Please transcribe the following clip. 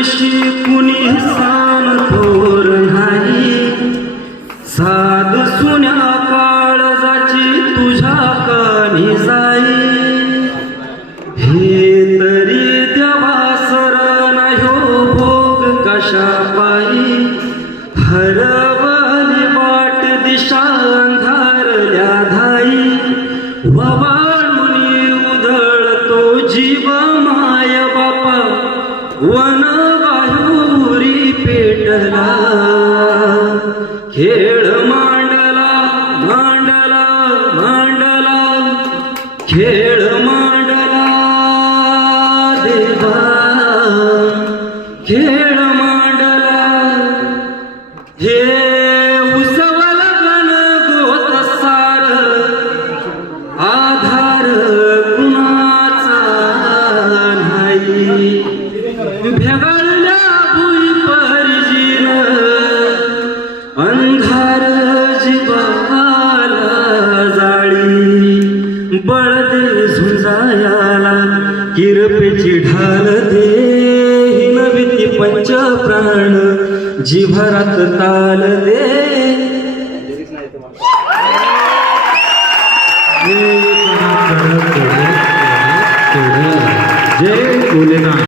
तशी कुणी सान थोर नाही, साध सुन्या काळजाची तुझ्या कानी जाई। हे तरी देवासर नाही हो भोग कशा पायी, हरवली वाट दिशा अंधारल्या धाई। ववाळुनी उधळतो जीव माय बापा, वन वायुरी पेटला। खेळ मांडला मांडला मांडला, खेळ मांडला देवा, खेळ मांडला। हे उसवल गण गोत सार, आधार कुणाचा नाही। भेगाळल्या भुई परिजीन, अंधार जीवाला जाळी। बळ दे झुंजायाला किरपेची ढाल दे, ही नविती पंच प्राण जिभरात ताल दे। जय भोलेनाथ।